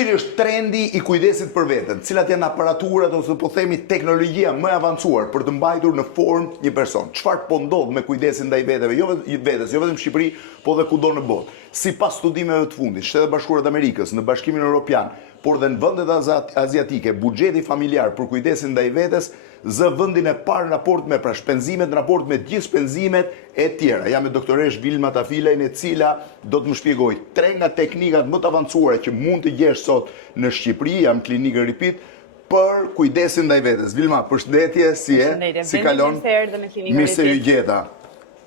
Cili është trendi i kujdesit për veten? Cilat janë aparaturat ose po themi teknologjia më e avancuar për të mbajtur në formë një person? Çfarë po ndodh me kujdesin ndaj veteve, jo vetëm në Shqipëri, po dhe kudo në botë? Sipas studimeve të fundit, Shtetet Bashkuara të Amerikës, në Bashkimin Evropian, por dhe në vendet aziatike, buxheti familjar për kujdesin ndaj vetes zë vendin e parë në raport me shpenzimet, në raport me gjithë shpenzimet e tjera. Jam me doktoresh Vilma Tafilajn, e cila do të më shpjegoj 3 nga teknikat më të avancuara që mund të gjesh sot në Shqipëri, jam klinikë Ripit, për kujdesin ndaj vetes. Vilma, përshëndetje, si e? Si kalon? Mirë se ju gjeta.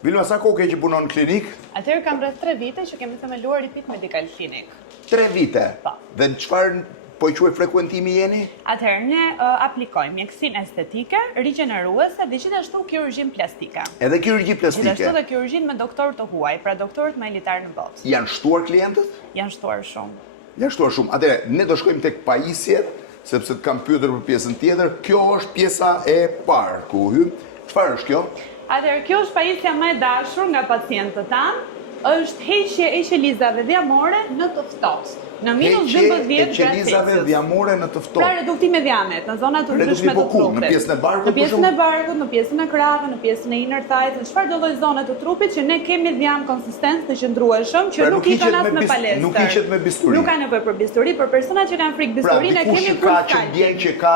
Vilma, sa kohë ke që punon në klinik? Atëherë kam rreth 3 vite që kemi themeluar Ripit Medical Clinic. 3 vite? Po. Dhe në çfarë po i quaj frekuentimi jeni? Atëherë ne aplikojmë mjekësinë estetike, rigjeneruese dhe gjithashtu kirurgjinë plastike. Edhe kirurgji plastike? Gjithashtu dhe kirurgjinë me doktorë të huaj, pra doktorët më elitar në botë. Janë shtuar klientët? Janë shtuar shumë. Janë shtuar shumë. Atëherë, ne do shkojmë tek pajisjet, sepse të kam pyetur për pjesën tjetër. Kjo është pjesa e parë ku hym. Çfarë është kjo? Atëherë, kjo është pajisja më e dashur nga pacientët tanë, është heqje e qelizave dhjamore në të ftohtë. Në minus 12 gradë qelizave dhjamore në të ftohtë. Pra reduktim e dhjamet, në zonat të ndryshme të trupit. Në pjesën e barkut, në pjesën e barkut, në pjesën e krahëve, në pjesën e inner thighs, në çfarëdo lloj zone të trupit që ne kemi dhjam konsistencë të qëndrueshëm që nuk ikën as në palestër. Nuk hiqet me bisturi. Nuk ka nevojë për bisturi, për personat që kanë frikë bisturi ne kemi që ka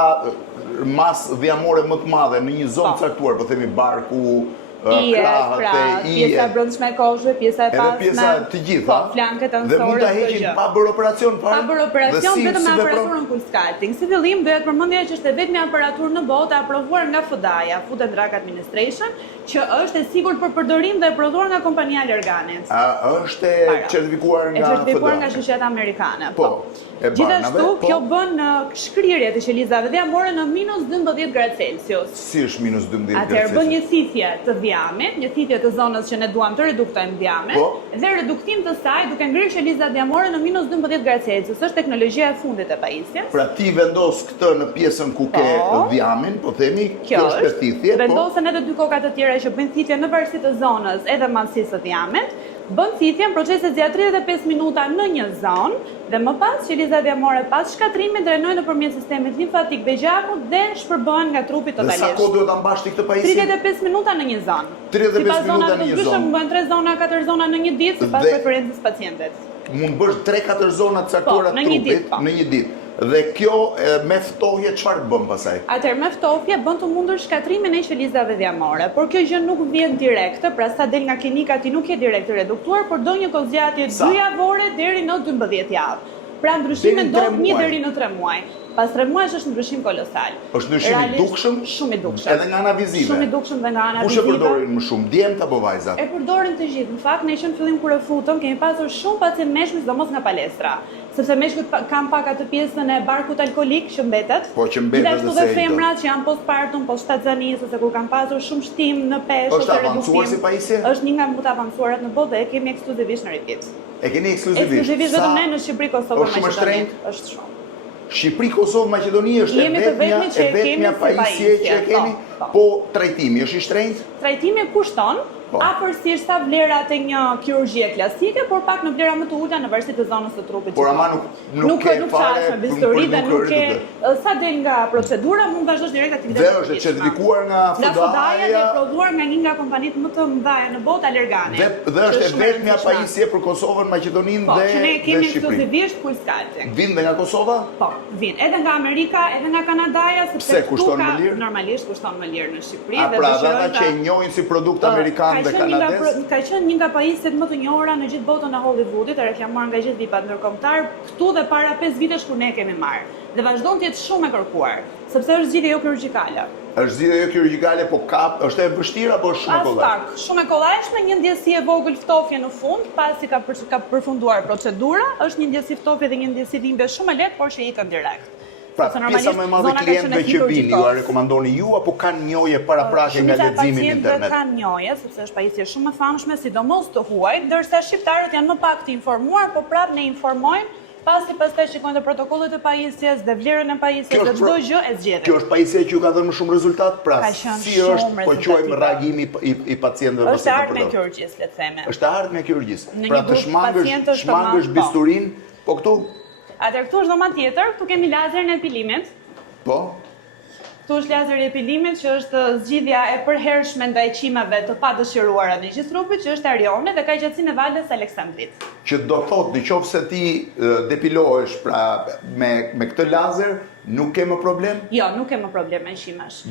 mas dhjamore më të madhe në një zonë caktuar, po themi barku, krahët, pjesa e brendshme e koshëve, pjesa e pasme, edhe pjesa të gjitha, flanket anësore. Dhe mund ta heqin pa bërë operacion fare? Pa bërë operacion, vetëm me aparaturën Coolsculpting. Si fillim bëhet përmendja që është vetëm aparaturë në botë e aprovuar nga FDA, Food and Drug Administration, që është e sigurt për përdorim dhe e prodhuar nga kompania Allerganit. Është e certifikuar nga FDA? E certifikuar nga shoqata amerikane. Po. Gjithashtu, kjo bën shkrirje të qelizave dhjamore në minus 12 gradë Celsius. Si është minus 12 gradë Celsius? Atëherë bën një thithje të dhjamit, një thithje të zonës që ne duam të reduktojmë dhjamet, dhe reduktim të saj duke ngrirë qelizat dhjamore në minus 12 gradë Celsius. Është teknologjia e fundit e pajisjes. Pra ti vendos këtë në pjesën ku ke dhjamin, po themi, kjo është thithje. Vendosen edhe 2 koka të tjera që bëjnë thithje në varësi të zonës edhe madhësisë së dhjamit. Bën thithjen, procesi zgjat 35 minuta në një zonë dhe më pas qelizat dhjamore pas shkatrimit drenojnë nëpërmjet sistemit limfatik dhe gjakut dhe shpërbohen nga trupi totalisht. Dhe sa kohë duhet ta mbash ti këtë pajisje? 35 minuta në një zonë. 35 minuta në një zonë. Bëhen 3 zona, 4 zona në një ditë sipas preferencës pacientit. Mund bësh 3-4 zona të caktuara të trupit në një ditë. Dhe kjo me ftohje çfarë bën pastaj? Atëherë me ftohje bën të mundur shkatrimin e qelizave dhjamore, por kjo gjë nuk vjen direkte, pra sa del nga klinika ti nuk je direkt reduktuar, por do një kozgjatje 2 javore deri në 12 javë. Pra ndryshimi ndodh 1 deri në 3 muaj. Pas 3 muajsh është ndryshim kolosal. Është ndryshim i dukshëm? Shumë i dukshëm. Edhe nga ana vizive. Shumë i dukshëm dhe nga ana vizive. Kush e përdorin më shumë, djemt apo vajzat? E përdorin të gjithë. Në fakt, ne që në fillim kur e futëm, kemi pasur shumë pacient meshkuj, sidomos nga palestra. Sepse meshkujt kanë pak atë pjesën e barkut alkolik që mbetet. Po që mbetet gjithashtu dhe femrat që janë postpartum, poststatzanisë ose kur kanë pasur shumë shtim në peshë ose reduktim. Është avancuar si pajisje? Është një nga më të avancuarat në botë dhe e kemi ekskluzivisht në Ripit. E keni ekskluzivisht? Ekskluzivisht vetëm ne në Shqipëri, Kosovë, Maqedoni. Është shumë. Shqipëri, Kosovë, Maqedoni është e vetmja pajisje që kemi, po trajtimi është i shtrenjtë? Trajtimi kushton, afërsisht sa vlerat e një kirurgjie klasike, por pak në vlera më të ulta në varësi të zonës së trupit. Por ama nuk ke fare me bisturi dhe nuk ke sa del nga procedura mund vazhdosh direkt aktivitetin. Dhe është certifikuar nga FDA dhe prodhuar nga një nga kompanitë më të mëdha në botë, Allergani. Dhe është e vetmja pajisje për Kosovën, Maqedoninë dhe Shqipërinë. Ne kemi ekskluzivisht Coolsculpting. Vin dhe nga Kosova? Po, vin edhe nga Amerika, edhe nga Kanadaja, sepse kushton më lirë. Normalisht kushton më lirë në Shqipëri dhe pra ata që e njohin si produkt amerikan. Ka qenë një nga pajisjet më të njohura në gjithë botën e Hollywoodit, e reklamuar nga gjithë vipat ndërkombëtar, këtu dhe para 5 vitesh kur ne kemi marrë. Dhe vazhdon të jetë shumë e kërkuar, sepse është zgjidhje jo kirurgjikale. Është zgjidhje jo kirurgjikale, po është e vështirë apo është shumë e kollajshme? Shumë e kollajshme, një ndjesi e vogël ftofje në fund, pasi ka përfunduar procedura, është një ndjesi ftofje dhe një ndjesi dhimbje shumë e lehtë, por që ikën direkt. Pra, pjesa më e madhe klientëve që vini, ju a rekomandoni ju apo kanë njohje paraprake nga leximi në internet? Kanë njohje, sepse është pajisje shumë e famshme, sidomos të huaj, ndërsa shqiptarët janë më pak të informuar, po prapë ne informojmë, pasi pastaj shikojnë protokollet e pajisjes dhe vlerën e pajisjes dhe çdo gjë e zgjedhin. Kjo është pajisje që ju ka dhënë më shumë rezultat, pra si është, po quajmë reagimi i pacientëve pas së ardhmë e kirurgjisë, le të themi. Është ardhmë e kirurgjisë. Pra të shmangësh bisturinë, po këtu Atëherë këtu është dhoma tjetër, këtu kemi lazerin e epilimit. Po? Këtu është lazeri i epilimit, që është zgjidhja e përhershme ndaj çimave të padëshiruara në gjithë trupit, që është arione dhe ka gjatësinë e valës Aleksandrit. Që do thotë, nëse ti depilohesh pra me këtë lazer, nuk ke më problem? Jo, nuk ke më problem me qimash.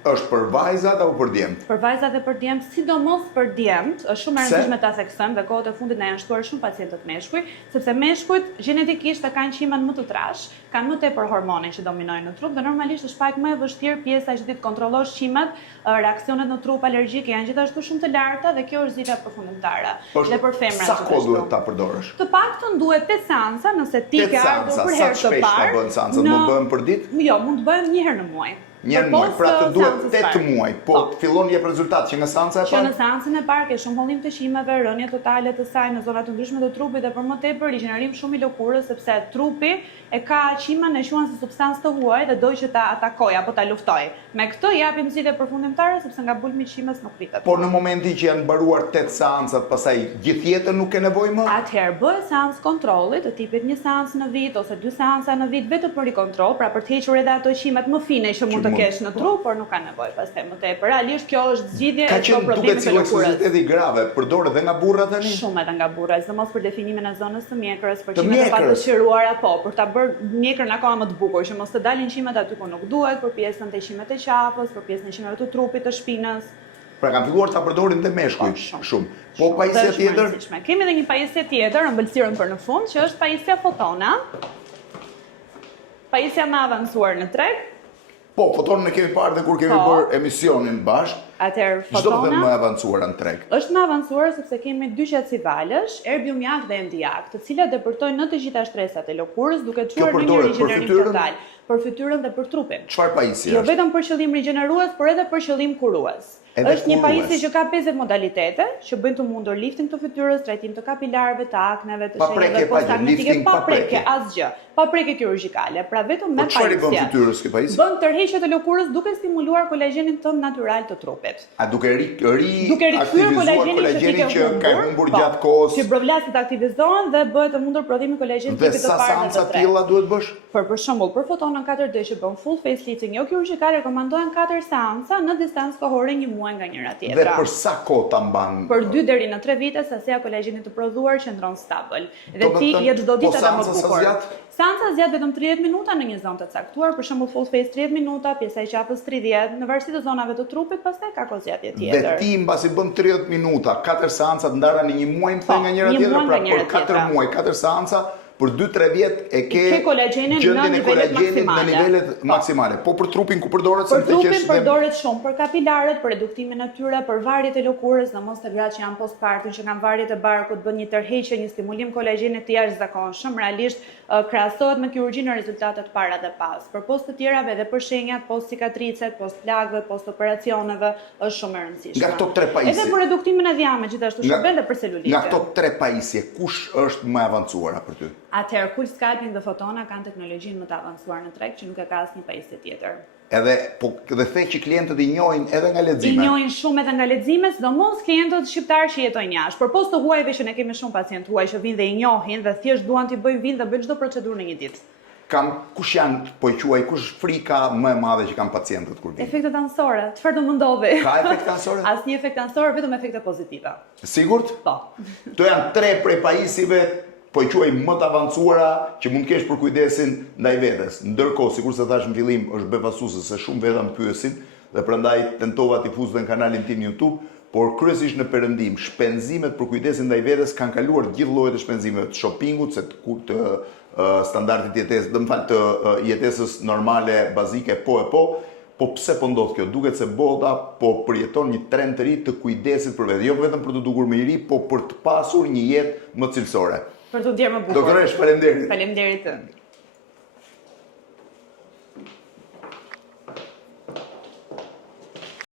Është për vajzat apo për djemt? Për vajzat dhe për djemt, sidomos për djemt, është shumë e rëndësishme ta theksojmë dhe kohët e fundit na janë shtuar shumë pacientët meshkuj, sepse meshkujt gjenetikisht e kanë qiman më të trash, kanë më tepër hormone që dominojnë në trup dhe normalisht është pak më e vështirë pjesa që ti të kontrollosh qimat, reaksionet në trup alergjike janë gjithashtu shumë të larta dhe kjo është zgjidhja përfundimtare. Dhe për femrat. Sa kohë duhet ta përdorësh? Të paktën duhet 8 seanca, nëse ti ke ardhur për herë të parë. Bën seanca, mund bëhen për ditë? Jo, mund të bëhen një herë në muaj. Një herë në muaj, pra të duhet 8 muaj, po fillon jep rezultat që nga seanca e parë? Që në seancën e parë ke shumë hollim të qimeve, rënje totale të saj në zona të ndryshme të trupit dhe për më tepër rigjenerim shumë i lëkurës sepse trupi e ka qimen e quhen si substancë të huaj dhe doj që ta atakoj apo ta luftoj. Me këtë japim zgjidhje përfundimtare sepse nga bulmi i qimes nuk pritet. Po në momentin që janë mbaruar 8 seancat, pastaj gjithjetër nuk ke nevojë më? Atëherë bëhet seancë kontrolli të tipit një seancë në vit ose 2 seanca në vit vetëm për rikontroll, pra për të hequr edhe ato qimet më fine që mund të kesh në trup, por nuk ka nevojë pastaj më tepër. Realisht kjo është zgjidhje e çdo problemi të lëkurës. Ka qenë grave, përdoret edhe nga burrat tani? Shumë edhe nga burrat, sidomos për definimin e zonës së mjekrës, për qimet e padëshiruara, po, për ta bërë mjekrën akoma më të bukur, që mos të dalin qimet aty ku nuk duhet, për pjesën të qimet e qafës, për pjesën e qimeve të trupit, të shpinës. Pra kanë filluar ta përdorin dhe meshkujt shumë. Po pajisja tjetër? Kemi edhe një pajisje tjetër, ëmbëlsirën për në fund, që është pajisja Fotona. Pajisja më avancuar në treg. Po, Fotonën e kemi parë dhe kur kemi bërë emisionin bashkë. Atëherë Fotona çdo të më avancuar në treg. Është më avancuar sepse kemi dy qetësi valësh, erbiumjak dhe MDjak, të cilat depërtojnë në të gjitha shtresat e lëkurës, duke çuar në një rigjenerim total për fytyrën dhe për trupin. Çfarë pajisje? Jo vetëm për qëllim rigjenerues, por edhe për qëllim kurues. Është një pajisje që ka 50 modalitete, që bëjnë të mundur lifting të fytyrës, trajtim të kapilarëve, të akneve, të shenjave postagmatike, pa prekje asgjë, pa prekje kirurgjikale, pra vetëm me pajisje. Po çfarë bën fytyrës kjo pajisje? Bën tërheqje të lëkurës duke stimuluar kolagjenin tënd natyral të trupit. A duke rikthyer kolagjenin që ka humbur gjatë kohës? Që brovlastit aktivizohen dhe bëhet të mundur prodhimi kolagjenit tipit të parë. Dhe sa seanca të tilla duhet bësh? Për shembull, për Fotonën 4D që bën full facelifting jo kirurgjikal, rekomandohen 4 seanca në distancë kohore 1 muaj nga njëra tjetra. Dhe për sa kohë ta mban? Për 2 deri në 3 vite sasia e kolagjenit të prodhuar qëndron stabil. Dhe ti je çdo ditë edhe më bukur. Seanca zgjat vetëm 30 minuta në një zonë të caktuar, për shembull full face 30 minuta, pjesa e qafës 30, në varësi të zonave të trupit, pastaj ka kozgjatje tjetër. Dhe ti mbasi bën 30 minuta, 4 seanca të ndara në një muaj më thënë nga njëra tjetra, pra për 4 muaj, 4 seanca për 2-3 vjet e ke kolagjenin në nivelet maksimale. Po për trupin ku përdoret? Për trupin përdoret shumë, për kapilarët, për reduktimin e tyre, për varjet e lëkurës, domos të gratë që janë postpartum, që kanë varjet e barkut, bën një tërheqje, një stimulim kolagjenit të jashtëzakonshëm, realisht krahasohet me kirurgjinë rezultatet para dhe pas. Për post të tjerave dhe për shenjat, post cicatricet, post plagëve, post operacioneve, është shumë e rëndësishme. Nga këto 3 pajisje. Edhe për reduktimin e dhjamit, gjithashtu shërben dhe për celulite. Nga këto 3 pajisje, kush është më avancuara për ty? Atëherë, Cool Scalping dhe Fotona kanë teknologjinë më të avancuar në treg që nuk e ka asnjë pajisje tjetër. Edhe dhe the që klientët i njohin edhe nga lexime. I njohin shumë edhe nga lexime, sidomos klientët shqiptarë që jetojnë jashtë. Për post të huajve që ne kemi shumë pacientë huaj që vinë dhe i njohin dhe thjesht duan t'i bëjnë vinë dhe bëjnë çdo procedurë në një ditë. Kush janë, po i quaj, kush frika më e madhe që kanë pacientët kur vinë? Efektet anësore. Çfarë do më ndodhi? Ka efekte anësore? Asnjë efekt anësor, vetëm efekte pozitive. Sigurt? Po. To janë 3 prej pajisjeve, po i quaj më të avancuara që mund kesh për kujdesin ndaj vetes. Ndërkohë, sikur se thash në fillim, është befasuese se shumë veta më pyesin dhe prandaj tentova t'i fuz dhe në kanalin tim në YouTube, por kryesisht në perëndim, shpenzimet për kujdesin ndaj vetes kanë kaluar gjithë llojet e shpenzimeve të shoppingut, të standardit jetesës, të jetesës normale, bazike, po pse po ndodh kjo? Duket se bota po përjeton një trend të ri të kujdesit për vetë, jo vetëm për të dukur më i ri, po për të pasur një jetë më cilësore. Për të ndjerë më bukur. Doktoresh, faleminderit. Faleminderit.